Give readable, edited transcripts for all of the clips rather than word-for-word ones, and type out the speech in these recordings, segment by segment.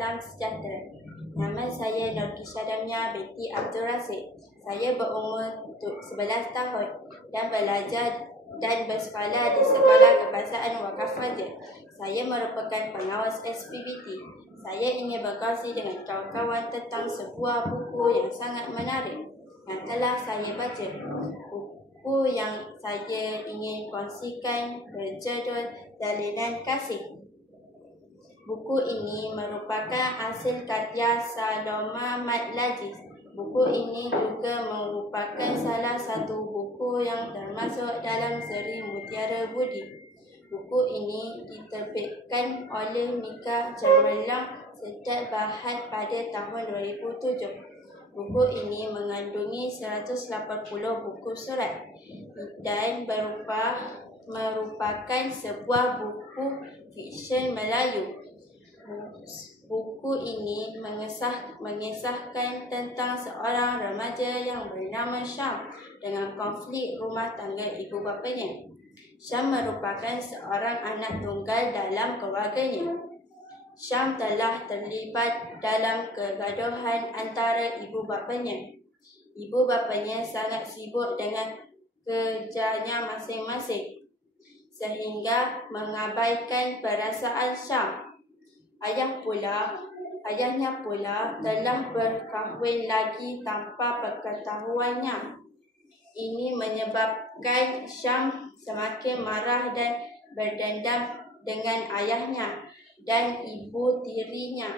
salam sejahtera. Nama saya Nurkisha Damia binti Abdul Rasid. Saya berumur 11 tahun dan belajar dan bersekolah di Sekolah Kebangsaan Wakaf Raja. Saya merupakan pengawas SPBT. Saya ingin berkongsi dengan kawan-kawan tentang sebuah buku yang sangat menarik yang telah saya baca. Buku yang saya ingin kongsikan berjudul Jalinan Kasih. Buku ini merupakan hasil karya Saloma Mat Lajis. Buku ini juga merupakan salah satu buku yang termasuk dalam seri Mutiara Budi. Buku ini diterbitkan oleh Mika Cemerlang Setiap Bahad pada tahun 2007. Buku ini mengandungi 180 buku surat dan merupakan sebuah buku fiksyen Melayu. Buku ini mengisahkan tentang seorang remaja yang bernama Syam dengan konflik rumah tangga ibu bapanya. Syam merupakan seorang anak tunggal dalam keluarganya. Syam telah terlibat dalam kegaduhan antara ibu bapanya. Ibu bapanya sangat sibuk dengan kerjanya masing-masing sehingga mengabaikan perasaan Syam. Ayahnya pula telah berkahwin lagi tanpa pengetahuannya. Ini menyebabkan Syam semakin marah dan berdendam dengan ayahnya dan ibu tirinya.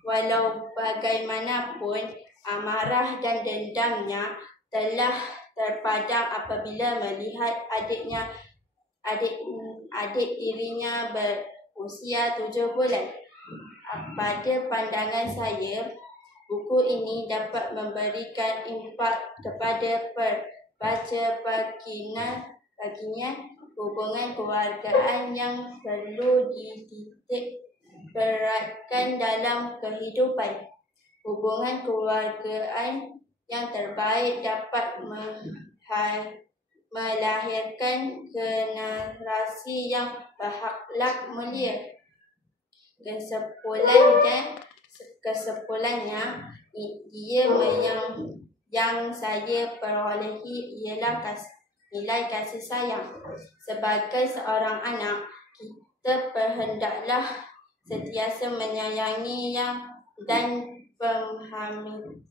Walau bagaimanapun, amarah dan dendamnya telah terpadam apabila melihat adik tirinya berusia 7 bulan. Pada pandangan saya, buku ini dapat memberikan impak kepada pembaca baginya hubungan keluargaan yang perlu dititik beratkan dalam kehidupan. Hubungan keluargaan yang terbaik dapat melahirkan generasi yang berakhlak mulia. Kesimpulannya, yang saya perolehi ialah nilai kasih sayang. Sebagai seorang anak, kita hendaklah sentiasa menyayangi dan menghormati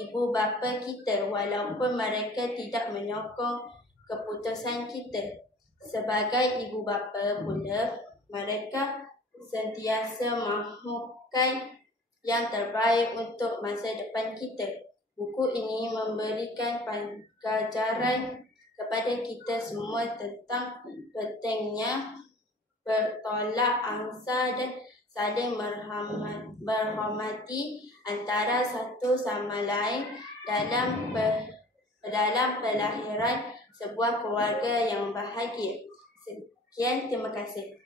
ibu bapa kita walaupun mereka tidak menyokong keputusan kita. Sebagai ibu bapa pula, mereka sentiasa mahukan yang terbaik untuk masa depan kita. Buku ini memberikan pelajaran kepada kita semua tentang pentingnya bertolak angsa dan saling menghormati antara satu sama lain dalam pelahiran sebuah keluarga yang bahagia. Sekian, terima kasih.